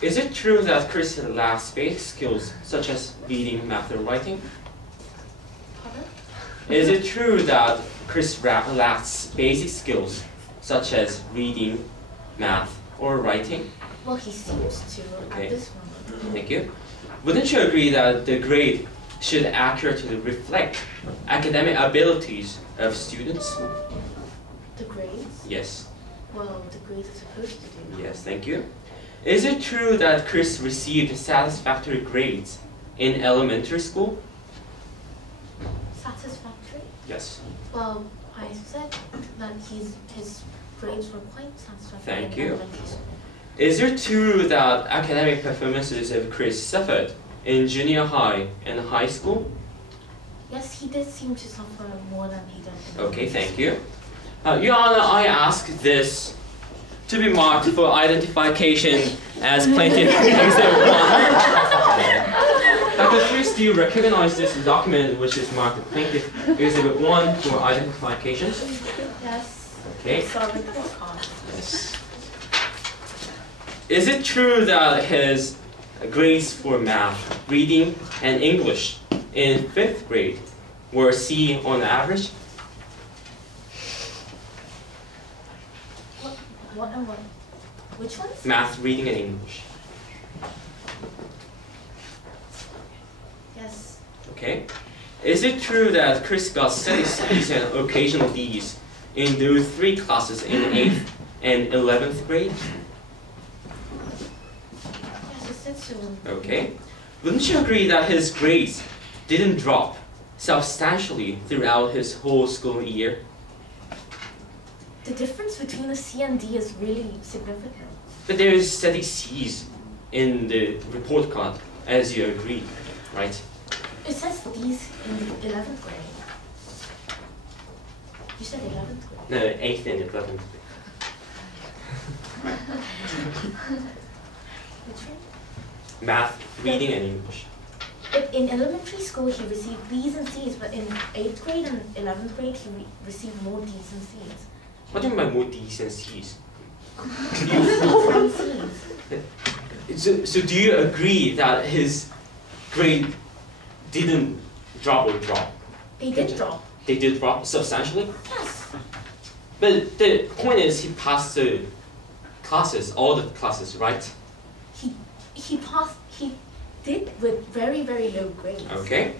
Is it true that Chris lacks basic skills such as reading, math, or writing? Pardon? Is it true that Chris lacks basic skills such as reading, math, or writing? Well, he seems to Okay. at this moment. Thank you. Wouldn't you agree that the grade should accurately reflect academic abilities of students? The grades? Yes. Well, the grades are supposed to do. Yes, thank you. Is it true that Chris received satisfactory grades in elementary school? Satisfactory? Yes. Well, I said that his grades were quite satisfactory. Thank in you. elementary school. Is it true that academic performances of Chris suffered in junior high and high school? Yes, he did seem to suffer more than he did. in Okay, elementary thank you. Your Honor, I ask this to be marked for identification as plaintiff exhibit 1. Dr. Chris, do you recognize this document which is marked plaintiff exhibit 1 for identification? Yes. Okay. Sorry, report card. Yes. Is it true that his grades for math, reading, and English in 5th grade were C on average? What and what? Which ones? Math, reading, and English. Yes. Okay. Is it true that Chris got study C's and occasional D's in those 3 classes in 8th and 11th grade? Yes, it said so. Okay. Wouldn't you agree that his grades didn't drop substantially throughout his whole school year? The difference between a C and D is really significant. But there is steady C's in the report card, as you agree, right? It says D's in the 11th grade. You said 11th grade. No, 8th and 11th. Which one? Math, reading, and English. But in elementary school, he received B's and C's, but in 8th grade and 11th grade, he received more D's and C's. What do you mean by more D's and C's? From C's. So do you agree that his grade didn't drop or drop? They did drop. They did drop substantially? Yes. But the point is he passed the classes, all the classes, right? He passed. He did with very, very low grades. Okay.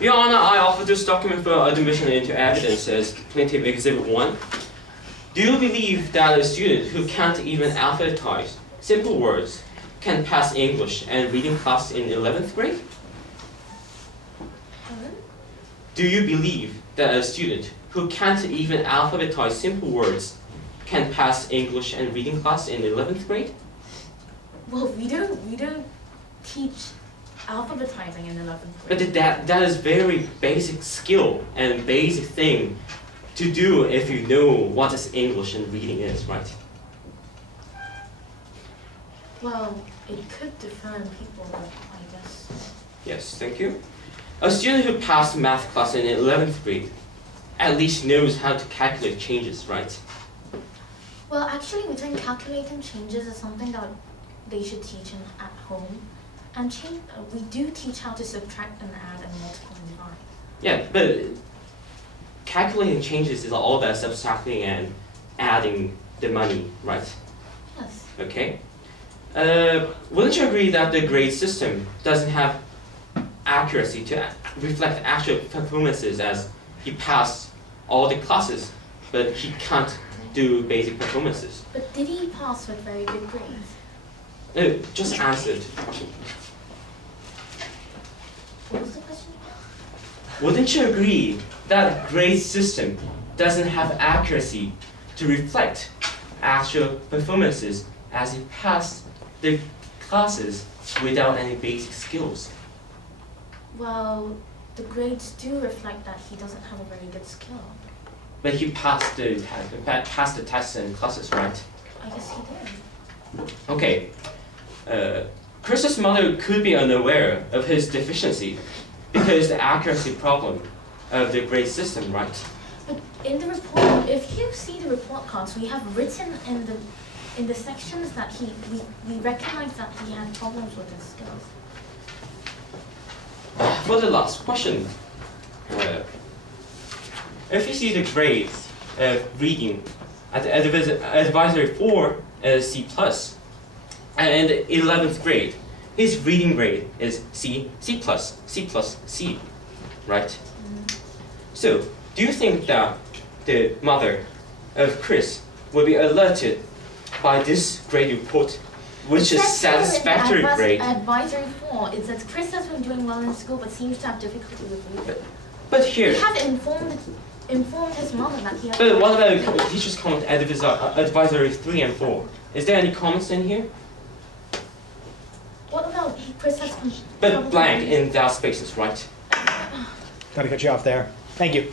Your Honor, I offer this document for admission into evidence as plaintiff exhibit 1. Do you believe that a student who can't even alphabetize simple words can pass English and reading class in 11th grade? Pardon? Do you believe that a student who can't even alphabetize simple words can pass English and reading class in 11th grade? Well, we don't teach alphabetizing in 11th grade. But that is very basic skill and basic thing to do if you know what is English and reading is, right? Well, it could differ in people, I guess. Yes, thank you. A student who passed math class in 11th grade at least knows how to calculate changes, right? Well, actually, we think calculating changes is something that they should teach at home. And we do teach how to subtract and add and multiply and divide. Yeah, but calculating changes is all that subtracting and adding the money, right? Yes. Okay. Wouldn't you agree that the grade system doesn't have accuracy to reflect actual performances, as he passed all the classes, but he can't do basic performances? But did he pass with very good grades? No, just answered. What was the question? Wouldn't you agree that grade system doesn't have accuracy to reflect actual performances, as he passed the classes without any basic skills? Well, the grades do reflect that he doesn't have a very good skill. But he passed the tests and classes, right? I guess he did. Okay. Chris's mother could be unaware of his deficiency because the accuracy problem of the grade system, right? But in the report, if you see the report cards, we have written in the in the sections that we recognize that he had problems with his skills. For the last question, if you see the grades of reading at the advisory 4 is C+, and in the 11th grade, his reading grade is C, C+, C+, C, right? So, do you think that the mother of Chris will be alerted by this grade report, which is satisfactory grade? Advisory 4, it says Chris has been doing well in school but seems to have difficulty with reading. But here... He had informed his mother that he had... But what about teacher's comment at advisory 3 and 4? Is there any comments in here? What about Chris has... But blank in that spaces, right? Gotta cut you off there. Thank you.